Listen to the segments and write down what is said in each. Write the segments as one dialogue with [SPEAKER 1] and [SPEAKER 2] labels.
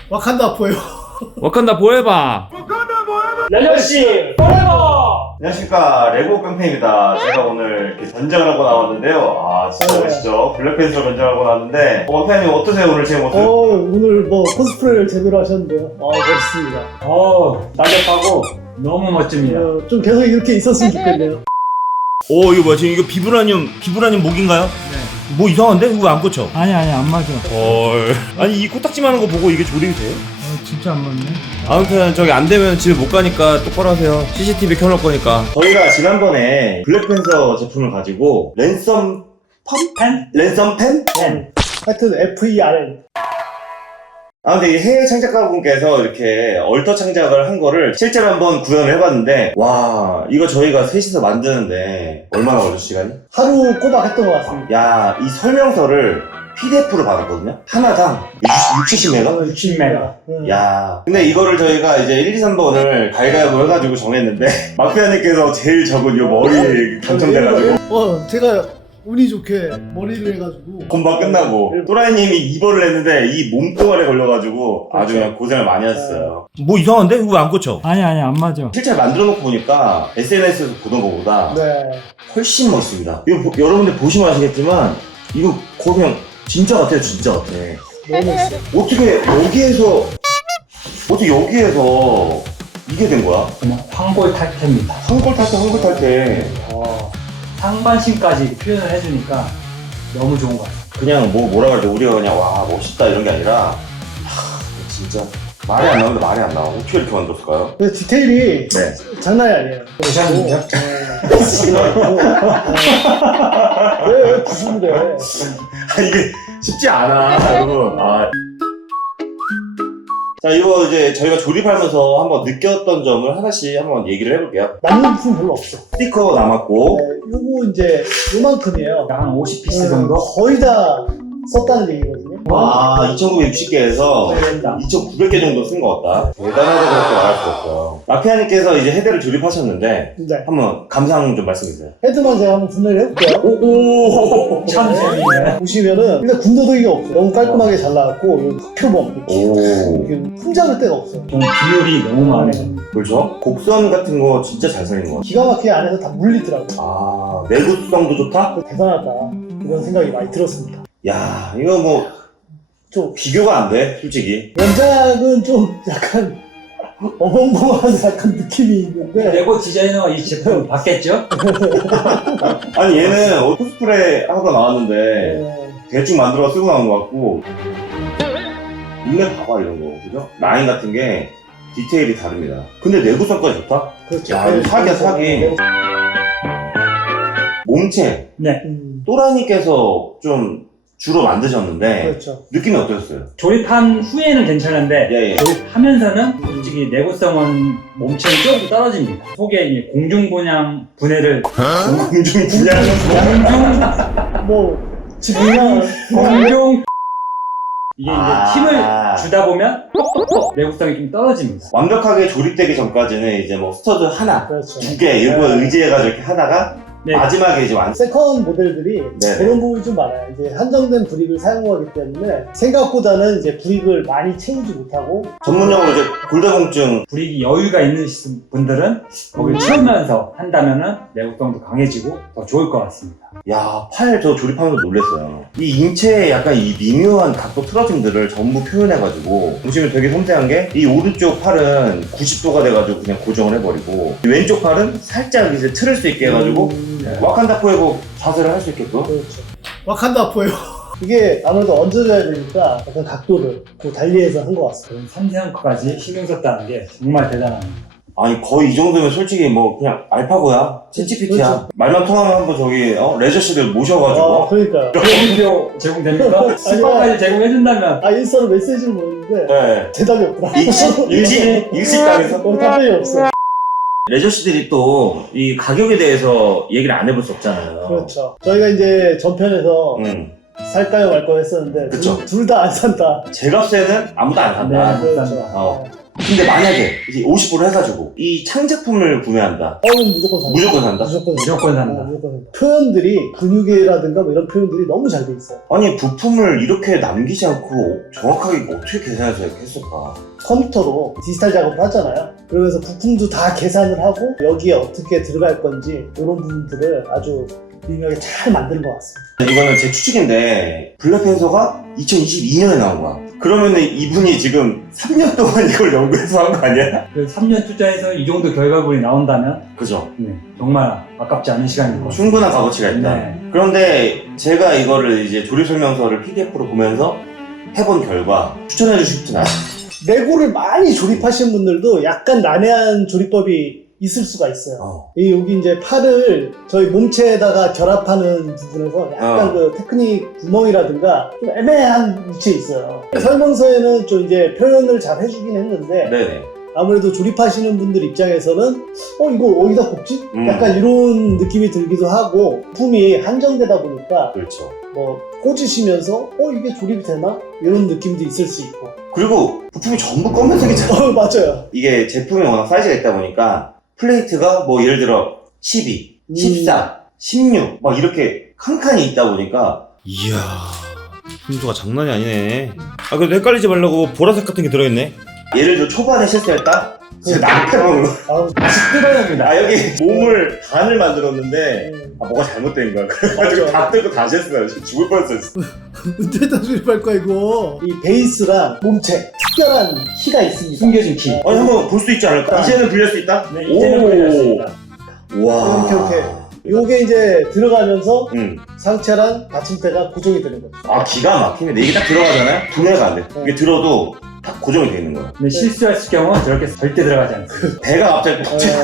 [SPEAKER 1] 와칸다 포에버.
[SPEAKER 2] 와칸다 보헤바.
[SPEAKER 3] 레저씨 포레버!
[SPEAKER 4] 안녕하십니까, 레고 깡패입니다. 제가 오늘 이렇게 변장을 하고 나왔는데요. 진짜 멋있죠? 블랙팬서로 변장하고 나왔는데 왕패님 어떠세요, 오늘 제 모습?
[SPEAKER 1] 오늘 뭐 코스프레를 제대로 하셨는데요. 멋있습니다.
[SPEAKER 3] 날렵하고 너무 멋집니다.
[SPEAKER 1] 좀 계속 이렇게 있었으면 좋겠네요.
[SPEAKER 5] 이거 뭐야? 지금 이거 비브라늄 목인가요?
[SPEAKER 3] 네.
[SPEAKER 5] 뭐 이상한데? 이거 왜 안 꽂혀?
[SPEAKER 3] 아니 안 맞아.
[SPEAKER 5] 헐. 아니 이 코딱지만 한 거 보고 이게 조립이 돼요?
[SPEAKER 3] 진짜 안 맞네.
[SPEAKER 5] 아무튼 저기 안 되면 집에 못 가니까 똑바로 하세요. CCTV 켜놓을 거니까.
[SPEAKER 4] 저희가 지난번에 블랙팬서 제품을 가지고 랜섬
[SPEAKER 3] 펜?
[SPEAKER 4] 랜섬 펜?
[SPEAKER 3] 펜.
[SPEAKER 1] 하여튼 FERN.
[SPEAKER 4] 근데 이 해외 창작가분께서 이렇게 얼터 창작을 한 거를 실제로 한번 구현을 해봤는데, 와, 이거 저희가 셋이서 만드는데 얼마나 걸렸어, 시간이?
[SPEAKER 1] 하루 꼬박 했던 것 같습니다.
[SPEAKER 4] 야, 이 설명서를 PDF로 받았거든요? 하나당 60, 70메가? 야, 근데 이거를 저희가 이제 1, 2, 3번을 가위가위보 해가지고 정했는데 마피아님께서 제일 적은 요 머리 당첨돼가지고
[SPEAKER 1] 제가 운이 좋게 머리를 해가지고
[SPEAKER 4] 본방 끝나고 또라이님이 2번을 했는데 이 몸뚱아리에 걸려가지고 아주 그냥 고생을 많이 하셨어요.
[SPEAKER 5] 뭐 이상한데? 이거 왜 안 꽂혀?
[SPEAKER 3] 아니 안 맞아.
[SPEAKER 4] 실제 만들어 놓고 보니까 SNS에서 보던 것보다 훨씬 멋있습니다. 이거 여러분들 보시면 아시겠지만 이거 거의 그냥 진짜 같아요, 진짜 같아.
[SPEAKER 1] 너무 멋있어요.
[SPEAKER 4] 어떻게 여기에서 이게 된 거야?
[SPEAKER 3] 그냥 황골 탈퇴입니다.
[SPEAKER 4] 황골 탈 때
[SPEAKER 3] 상반신까지 표현을 해주니까 너무 좋은 것 같아요.
[SPEAKER 4] 그냥 뭐라 그러죠? 우리가 그냥 와 멋있다 이런 게 아니라 진짜 말이 안 나오는데 말이 안 나와. 어떻게 이렇게 만들었을까요?
[SPEAKER 1] 근데 디테일이
[SPEAKER 4] 네.
[SPEAKER 1] 장난이 아니에요.
[SPEAKER 3] 보셨는데요?
[SPEAKER 1] 왜 구슬을
[SPEAKER 4] 이게 쉽지 않아, 여러분. 자, 이거 이제 저희가 조립하면서 한번 느꼈던 점을 하나씩 한번 얘기를 해볼게요.
[SPEAKER 1] 남는 부품 별로 없어.
[SPEAKER 4] 스티커 남았고,
[SPEAKER 1] 요거 이제 요만큼이에요.
[SPEAKER 3] 한 50피스 정도?
[SPEAKER 1] 거의 다 썼다는 얘기거든요.
[SPEAKER 4] 2,960개에서 2,900개 정도 쓴 것 같다. 대단하다고 그렇게 말할 수 없어요. 마피아님께서 이제 헤드를 조립하셨는데,
[SPEAKER 1] 네.
[SPEAKER 4] 한번 감상 좀 말씀해주세요.
[SPEAKER 1] 헤드만 제가 한번 분해를 해볼게요.
[SPEAKER 3] 참 재밌네.
[SPEAKER 1] 보시면은 일단 군더더기가 없어요. 너무 깔끔하게 잘 나왔고 여기 흑표범 이렇게 흠잡을 데가 없어요.
[SPEAKER 3] 좀 비율이 너무 많아요.
[SPEAKER 4] 그렇죠? 곡선 같은 거 진짜 잘 살린 것 같아요.
[SPEAKER 1] 기가 막히게 안에서 다 물리더라고요.
[SPEAKER 4] 내구성도 좋다?
[SPEAKER 1] 대단하다 이런 생각이 많이 들었습니다.
[SPEAKER 4] 야, 이거 뭐
[SPEAKER 1] 좀
[SPEAKER 4] 비교가 안 돼, 솔직히.
[SPEAKER 1] 원작은 좀 약간 어벙벙한 약간 느낌이 있는데
[SPEAKER 3] 레고 디자이너가 이 제품을 봤겠죠?
[SPEAKER 4] 아니 얘는 코스프레 하고 나왔는데 대충 만들어 쓰고 나온 것 같고 눈에 봐봐 이런 거, 그죠? 라인 같은 게 디테일이 다릅니다. 근데 내구성까지 좋다?
[SPEAKER 1] 그렇죠.
[SPEAKER 4] 야, 이거 사기야, 사기. 몸체
[SPEAKER 3] 네.
[SPEAKER 4] 또라니께서 좀 주로 만드셨는데
[SPEAKER 1] 그렇죠.
[SPEAKER 4] 느낌이 어떠셨어요?
[SPEAKER 3] 조립한 후에는 괜찮은데
[SPEAKER 4] 예.
[SPEAKER 3] 조립하면서는 솔직히 내구성은 몸체는 조금 떨어집니다. 속에 이 공중분양 분해를
[SPEAKER 4] 공중 분야는
[SPEAKER 1] 집이나
[SPEAKER 3] 공중 이게 이제 힘을
[SPEAKER 4] 아.
[SPEAKER 3] 주다 보면 톡톡톡 내구성이 좀 떨어집니다.
[SPEAKER 4] 완벽하게 조립되기 전까지는 이제 뭐 스터드 하나,
[SPEAKER 1] 그렇죠.
[SPEAKER 4] 2개 일부러 의지해가지고 이렇게 하다가
[SPEAKER 3] 네.
[SPEAKER 4] 마지막에 이제
[SPEAKER 1] 세컨 모델들이
[SPEAKER 4] 네네.
[SPEAKER 1] 그런 부분이 좀 많아요. 이제 한정된 브릭을 사용하기 때문에 생각보다는 이제 브릭을 많이 채우지 못하고
[SPEAKER 4] 전문용어로 이제 골다공증.
[SPEAKER 3] 브릭이 여유가 있는 분들은 거기를 채우면서 한다면은 내구성도 강해지고 더 좋을 것 같습니다.
[SPEAKER 4] 야, 팔 저 조립하면서 놀랐어요. 이 인체의 약간 이 미묘한 각도 틀어짐들을 전부 표현해가지고 보시면 되게 섬세한 게 이 오른쪽 팔은 90도가 돼가지고 그냥 고정을 해버리고 이 왼쪽 팔은 살짝 이제 틀을 수 있게 해가지고 와칸다 포에버 자세를 할 수 있게끔.
[SPEAKER 1] 그렇죠. 와칸다 포에버. 이게 아무래도 얹어져야 되니까 약간 각도를 그 달리해서 한 것 같습니다.
[SPEAKER 3] 그런 섬세한 것까지 신경 썼다는 게 정말 대단합니다.
[SPEAKER 4] 아니 거의 이 정도면 솔직히 뭐 그냥 알파고야, 챗GPT야.
[SPEAKER 1] 그렇죠.
[SPEAKER 4] 말만 통하면 한번 저기 레저씨들 모셔가지고
[SPEAKER 1] 그러니까요.
[SPEAKER 3] 비디오 제공됩니까? 스파까지 제공해준다면
[SPEAKER 1] 인스타로 메시지를 보냈는데
[SPEAKER 4] 네.
[SPEAKER 1] 대답이 없더라.
[SPEAKER 4] 일식당에서
[SPEAKER 1] 답변이 없어.
[SPEAKER 4] 레저씨들이 또 이 가격에 대해서 얘기를 안 해볼 수 없잖아요.
[SPEAKER 1] 그렇죠. 저희가 이제 전편에서 살까요 말까요 했었는데
[SPEAKER 4] 그쵸.
[SPEAKER 1] 둘 다 안 산다.
[SPEAKER 4] 제 값에는 아무도 안 산다.
[SPEAKER 3] 네.
[SPEAKER 1] 그렇죠.
[SPEAKER 4] 어. 근데 만약에 이제 50% 해가지고 이 창제품을 구매한다.
[SPEAKER 1] 무조건 산다.
[SPEAKER 4] 무조건 산다?
[SPEAKER 3] 무조건 산다.
[SPEAKER 1] 무조건 산다. 표현들이 근육이라든가 뭐 이런 표현들이 너무 잘 돼 있어요.
[SPEAKER 4] 아니 부품을 이렇게 남기지 않고 정확하게 어떻게 계산해서 이렇게 했을까?
[SPEAKER 1] 컴퓨터로 디지털 작업을 하잖아요. 그러면서 부품도 다 계산을 하고 여기에 어떻게 들어갈 건지 이런 부분들을 아주 미묘하게 잘 만든 것 같습니다.
[SPEAKER 4] 이거는 제 추측인데 블랙팬서가 2022년에 나온 거야. 그러면은 이분이 지금 3년 동안 이걸 연구해서 한 거 아니야?
[SPEAKER 3] 그 3년 투자해서 이 정도 결과물이 나온다면
[SPEAKER 4] 그죠?
[SPEAKER 3] 네, 정말 아깝지 않은 시간인 것 같습니다.
[SPEAKER 4] 충분한 값어치가 있다.
[SPEAKER 3] 네.
[SPEAKER 4] 그런데 제가 이거를 이제 조립 설명서를 PDF로 보면서 해본 결과 추천해 주고 싶진 않아요.
[SPEAKER 1] 레고를 많이 조립하시는 분들도 약간 난해한 조립법이 있을 수가 있어요. 여기 이제 팔을 저희 몸체에다가 결합하는 부분에서 약간 그 테크닉 구멍이라든가 좀 애매한 위치에 있어요. 설명서에는 좀 이제 표현을 잘 해주긴 했는데
[SPEAKER 4] 네네.
[SPEAKER 1] 아무래도 조립하시는 분들 입장에서는 이거 어디다 꼽지? 약간 이런 느낌이 들기도 하고 부품이 한정되다 보니까
[SPEAKER 4] 그렇죠.
[SPEAKER 1] 뭐 꽂으시면서 이게 조립이 되나? 이런 느낌도 있을 수 있고.
[SPEAKER 4] 그리고 부품이 전부 검은색이잖아.
[SPEAKER 1] 맞아요.
[SPEAKER 4] 이게 제품이 워낙 사이즈가 있다 보니까 플레이트가 뭐 예를 들어 12, 14, 16 막 이렇게 칸칸이 있다 보니까
[SPEAKER 5] 이야, 품수가 장난이 아니네. 아, 그래도 헷갈리지 말라고 보라색 같은 게 들어있네.
[SPEAKER 4] 예를 들어 초반에 실수했다? 진짜 낭패 먹는 거.
[SPEAKER 1] 아우,
[SPEAKER 3] 뜯어냅니다.
[SPEAKER 4] 아 여기 몸을 반을 만들었는데 뭐가 잘못된 거야. 그래가지고
[SPEAKER 1] 맞아.
[SPEAKER 4] 다 뜯고 다시 했어요. 죽을 뻔했어요.
[SPEAKER 1] 언제다 조립할 거야 이거. 이 베이스랑 몸체 특별한 키가 있습니다.
[SPEAKER 3] 숨겨진 키.
[SPEAKER 4] 아니 한번 볼 수 있지 않을까? 이제는 빌릴 수 있다?
[SPEAKER 3] 네, 이제는 풀릴 수 있다.
[SPEAKER 4] 와.
[SPEAKER 1] 이렇게 요게 이제 들어가면서
[SPEAKER 4] 응.
[SPEAKER 1] 상체랑 받침대가 고정이 되는 거죠.
[SPEAKER 4] 아 기가 막히네. 근데 이게 딱 들어가잖아요? 분해가 안 돼. 이게 들어도 딱 고정이 돼 있는 거야.
[SPEAKER 3] 근데 실수했을 경우는 저렇게 절대 들어가지 않습니다.
[SPEAKER 4] 배가 갑자기 팍 튀어.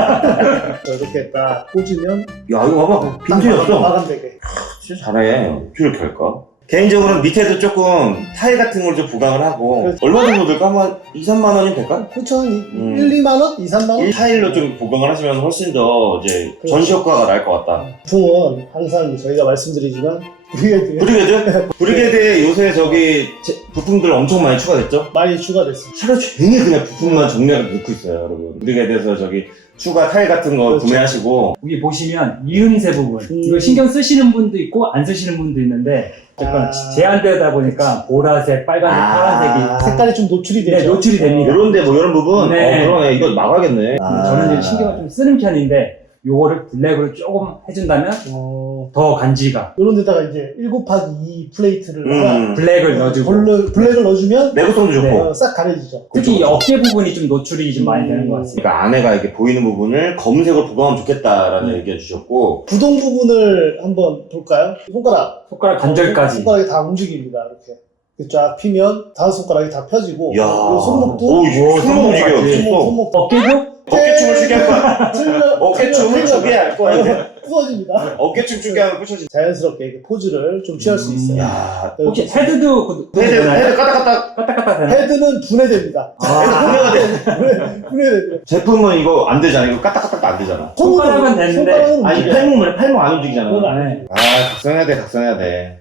[SPEAKER 1] 이렇게 딱 꽂으면
[SPEAKER 4] 야 이거 봐봐. 빈틈이 없어.
[SPEAKER 1] 마감되게.
[SPEAKER 4] 진짜 잘해. 어떻게 이렇게 할까? 개인적으로는 밑에도 조금 타일 같은 걸 좀 부각을 하고
[SPEAKER 1] 그렇죠.
[SPEAKER 4] 얼마 정도 들까? 한 2, 3만 원이면 될까?
[SPEAKER 1] 그렇죠. 1, 2만 원? 2, 3만 원?
[SPEAKER 4] 1타일로 좀 부각을 하시면 훨씬 더 이제
[SPEAKER 1] 그렇죠.
[SPEAKER 4] 전시 효과가 날 것 같다.
[SPEAKER 1] 부품은 항상 저희가 말씀드리지만 브리게드
[SPEAKER 4] 브리게드? 브리게드에 요새 저기 부품들 엄청 많이 추가됐죠?
[SPEAKER 1] 많이 추가됐습니다.
[SPEAKER 4] 하루 종일 그냥 부품만 정리하고 넣고 있어요, 여러분. 브리게드에서 저기 추가 타일 같은 거
[SPEAKER 1] 그렇죠.
[SPEAKER 4] 구매하시고
[SPEAKER 3] 여기 보시면 이음새 부분. 이거 신경 쓰시는 분도 있고 안 쓰시는 분도 있는데 어쨌거나 제한되다 보니까 보라색, 빨간색, 파란색이
[SPEAKER 1] 색깔이 좀 노출이 되죠.
[SPEAKER 3] 네, 노출이 됩니다.
[SPEAKER 4] 요런데 뭐 이런 부분?
[SPEAKER 3] 네.
[SPEAKER 4] 그러네. 이거 막아야겠네.
[SPEAKER 3] 저는 이제 신경을 좀 쓰는 편인데 요거를 블랙으로 조금 해준다면 더 간지가
[SPEAKER 1] 이런 데다가 이제 1곱하기2 플레이트를
[SPEAKER 3] 블랙을 넣어주고
[SPEAKER 1] 블랙을 넣어주면
[SPEAKER 4] 내구성도 좋고.
[SPEAKER 3] 네.
[SPEAKER 1] 싹 가려지죠.
[SPEAKER 3] 특히 이 어깨 부분이 좀 노출이 좀 많이 되는 것 같습니다.
[SPEAKER 4] 그러니까 안에가 이렇게 보이는 부분을 검은색으로 부각하면 좋겠다라는 의견 주셨고
[SPEAKER 1] 구동 부분을 한번 볼까요?
[SPEAKER 3] 손가락 관절까지.
[SPEAKER 1] 손가락이 다 움직입니다. 이렇게 쫙 피면 다섯 손가락이 다 펴지고
[SPEAKER 4] 야,
[SPEAKER 1] 요 손목도
[SPEAKER 4] 오, 손목 움직여.
[SPEAKER 1] 손목
[SPEAKER 3] 어깨도
[SPEAKER 4] 어깨춤을 추게 할 거야. 어깨춤을 추게 할 거야.
[SPEAKER 1] 부서집니다.
[SPEAKER 4] 어깨춤 추게 하면 부셔지.
[SPEAKER 1] 자연스럽게 이렇게 포즈를 좀 취할 수 있어요.
[SPEAKER 4] 야,
[SPEAKER 3] 혹시 헤드도
[SPEAKER 4] 헤드 까딱까딱.
[SPEAKER 3] 까딱까딱 되나요?
[SPEAKER 1] 헤드는 분해됩니다.
[SPEAKER 4] 분해가 돼.
[SPEAKER 1] 분해됩니다.
[SPEAKER 4] 제품은 이거 안 되잖아. 이거 까딱까딱도 안 되잖아.
[SPEAKER 3] 손가락은 되는데.
[SPEAKER 1] 손가락은
[SPEAKER 4] 아니 팔목 안 움직이잖아.
[SPEAKER 3] 네.
[SPEAKER 4] 각성해야 돼.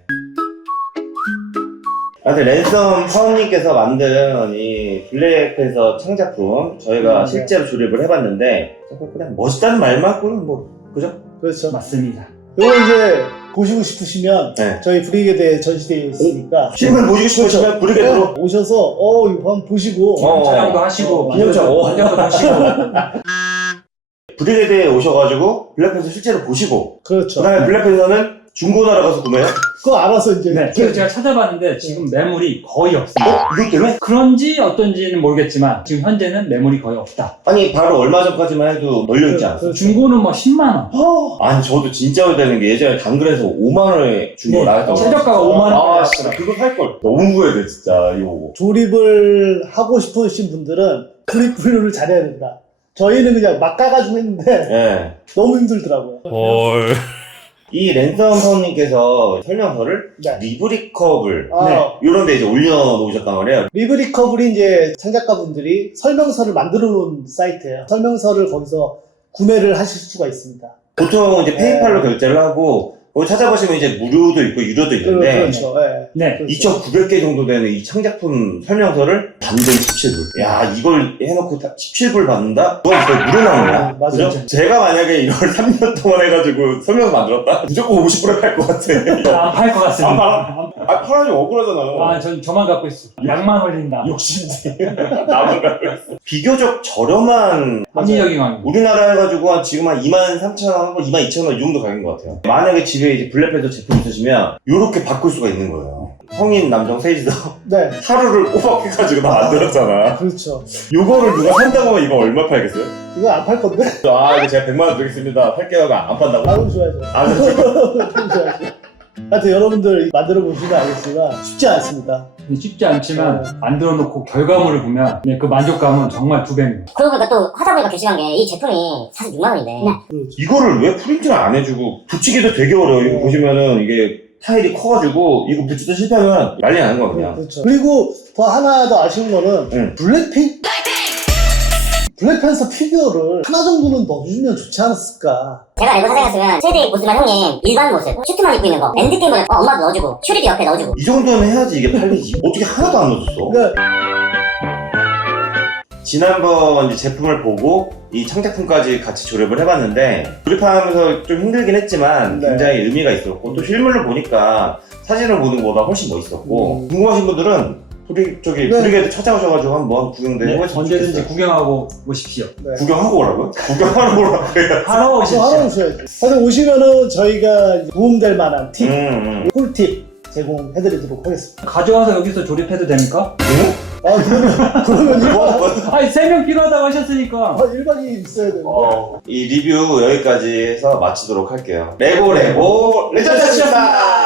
[SPEAKER 4] 하여튼 랜섬 파운님께서 만든 이 블랙에서 창작품 저희가 실제로 조립을 해봤는데 그냥 멋있다는 말만큼은 뭐 그죠?
[SPEAKER 1] 그렇죠.
[SPEAKER 3] 맞습니다.
[SPEAKER 1] 이거 이제 보시고 싶으시면
[SPEAKER 4] 네.
[SPEAKER 1] 저희 브리게드에 전시되어 있으니까
[SPEAKER 4] 실물 보시고 싶으시면 브리게드로
[SPEAKER 1] 오셔서 이거 한번 보시고
[SPEAKER 3] 촬영도 하시고
[SPEAKER 4] 기념차
[SPEAKER 3] 관련도 하시고
[SPEAKER 4] 브리게드에 오셔가지고 블랙팬서 실제로 보시고
[SPEAKER 1] 그렇죠.
[SPEAKER 4] 그 다음에 블랙팬서는 중고나라 가서 구매해요?
[SPEAKER 1] 그거 알아서 이제
[SPEAKER 3] 네, 그래서 제가 찾아봤는데 지금 매물이 거의 없습니다.
[SPEAKER 4] 이것 때문에?
[SPEAKER 3] 그런지 어떤지는 모르겠지만 지금 현재는 매물이 거의 없다.
[SPEAKER 4] 아니 바로 얼마 전까지만 해도 널려있지 않았어요?
[SPEAKER 1] 그렇죠.
[SPEAKER 3] 중고는 뭐 10만 원.
[SPEAKER 4] 아니 저도 진짜 오래되는 게 예전에 당근에서 5만원에 중고
[SPEAKER 3] 네,
[SPEAKER 4] 나갔다고
[SPEAKER 3] 최저가가 5만 원.
[SPEAKER 4] 아 진짜 그거 살걸 너무 후회돼 진짜 이거
[SPEAKER 1] 조립을 하고 싶으신 분들은 조립 분류를 잘해야 된다. 저희는 그냥 막 까가지고 했는데
[SPEAKER 4] 예.
[SPEAKER 1] 너무 힘들더라고요.
[SPEAKER 5] 헐.
[SPEAKER 4] 이 랜섬 사원님께서 설명서를
[SPEAKER 1] 네.
[SPEAKER 4] 리브리커블
[SPEAKER 3] 네.
[SPEAKER 4] 이런 데 이제 올려놓으셨단 말이에요.
[SPEAKER 1] 리브리커블이 이제 창작가분들이 설명서를 만들어 놓은 사이트예요. 설명서를 거기서 구매를 하실 수가 있습니다.
[SPEAKER 4] 보통 이제 페이팔로 결제를 하고 거기 찾아보시면 이제 무료도 있고 유료도 있는데
[SPEAKER 1] 그렇죠. 예.
[SPEAKER 3] 네.
[SPEAKER 1] 그렇죠.
[SPEAKER 4] 2,900개 정도 되는 이 창작품 설명서를 단돈 17불. 야, 이걸 해놓고 17불 받는다? 그건 거의 무료 나온 거야.
[SPEAKER 1] 맞아요.
[SPEAKER 4] 그죠? 제가 만약에 이걸 3년 동안 해가지고 설명서 만들었다? 무조건 50불에 팔 것 같아.
[SPEAKER 3] 안 팔 것 같습니다.
[SPEAKER 4] 팔아야지 억울하잖아요.
[SPEAKER 3] 아, 전 저만 갖고 있어. 양만 걸린다.
[SPEAKER 4] 욕심지. 나만 갖고 있어. 비교적 저렴한
[SPEAKER 3] 합리적인 광고.
[SPEAKER 4] 우리나라 해가지고 지금 한 23,000원, 22,000원 이 정도 가격인 것 같아요. 만약에 집에 이제 블랙패드 제품 있으시면 이렇게 바꿀 수가 있는 거예요. 성인 남성 세이지도
[SPEAKER 1] 네.
[SPEAKER 4] 하루를 꼬박 해가지고 다 만들었잖아.
[SPEAKER 1] 그렇죠.
[SPEAKER 4] 요거를 누가 산다고 하면 이거 얼마 팔겠어요?
[SPEAKER 1] 이거 안 팔 건데?
[SPEAKER 4] 아, 이거 제가 100만원 드리겠습니다. 팔게요. 안 판다고?
[SPEAKER 1] 아, 그럼 줘야죠.
[SPEAKER 4] 아,
[SPEAKER 1] 그럼 줘야죠. 하여튼 여러분들 만들어 보시면 알겠지만 쉽지 않습니다.
[SPEAKER 3] 쉽지 않지만 만들어 놓고 결과물을 보면 그 만족감은 정말 2배입니다.
[SPEAKER 6] 그러고 보니까 또 하다 보니까 결심한 게 이 제품이 사실 6만 원인데
[SPEAKER 4] 이거를 왜 프린트를 안 해주고 붙이기도 되게 어려워요. 이거 보시면은 이게 타일이 커가지고 이거 붙이다 실패하면 난리 나는 거 그냥.
[SPEAKER 1] 그렇죠. 그리고 더 하나 더 아쉬운 거는
[SPEAKER 4] 응.
[SPEAKER 1] 블랙팬서 피규어를 하나 정도는 넣어주면 좋지 않았을까.
[SPEAKER 6] 제가 레고 사장이었으면 최대 모습만 형님 일반 모습 슈트만 입고 있는 거 엔드게임을 엄마도 넣어주고 슈리도 옆에 넣어주고
[SPEAKER 4] 이 정도는 해야지 이게 팔리지. 어떻게 하나도 안 넣어줬어?
[SPEAKER 1] 그러니까
[SPEAKER 4] 지난번 이제 제품을 보고 이 창작품까지 같이 조립을 해봤는데 조립하면서 좀 힘들긴 했지만
[SPEAKER 1] 네.
[SPEAKER 4] 굉장히 의미가 있었고 또 실물로 보니까 사진을 보는 것보다 훨씬 멋있었고 궁금하신 분들은 브리게이드 찾아오셔가지고 한번 구경도
[SPEAKER 3] 네,
[SPEAKER 4] 해보시면
[SPEAKER 3] 언제든지
[SPEAKER 4] 좋겠어요.
[SPEAKER 3] 구경하고 오십시오.
[SPEAKER 1] 네.
[SPEAKER 4] 구경하고 오라고요? 구경하러 오라고 해요.
[SPEAKER 3] 하러
[SPEAKER 1] 또
[SPEAKER 3] 오십시오.
[SPEAKER 1] 하러 오셔야죠. 하여튼 오시면은 저희가 이제 도움될 만한 팁, 꿀팁 제공해드리도록 하겠습니다.
[SPEAKER 3] 가져와서 여기서 조립해도 됩니까?
[SPEAKER 1] 아, 그러면 이거
[SPEAKER 3] 아니 3명 필요하다고 하셨으니까.
[SPEAKER 1] 1박 2일 있어야 되는데.
[SPEAKER 4] 이 리뷰 여기까지 해서 마치도록 할게요. 레고 레전드 였습니다.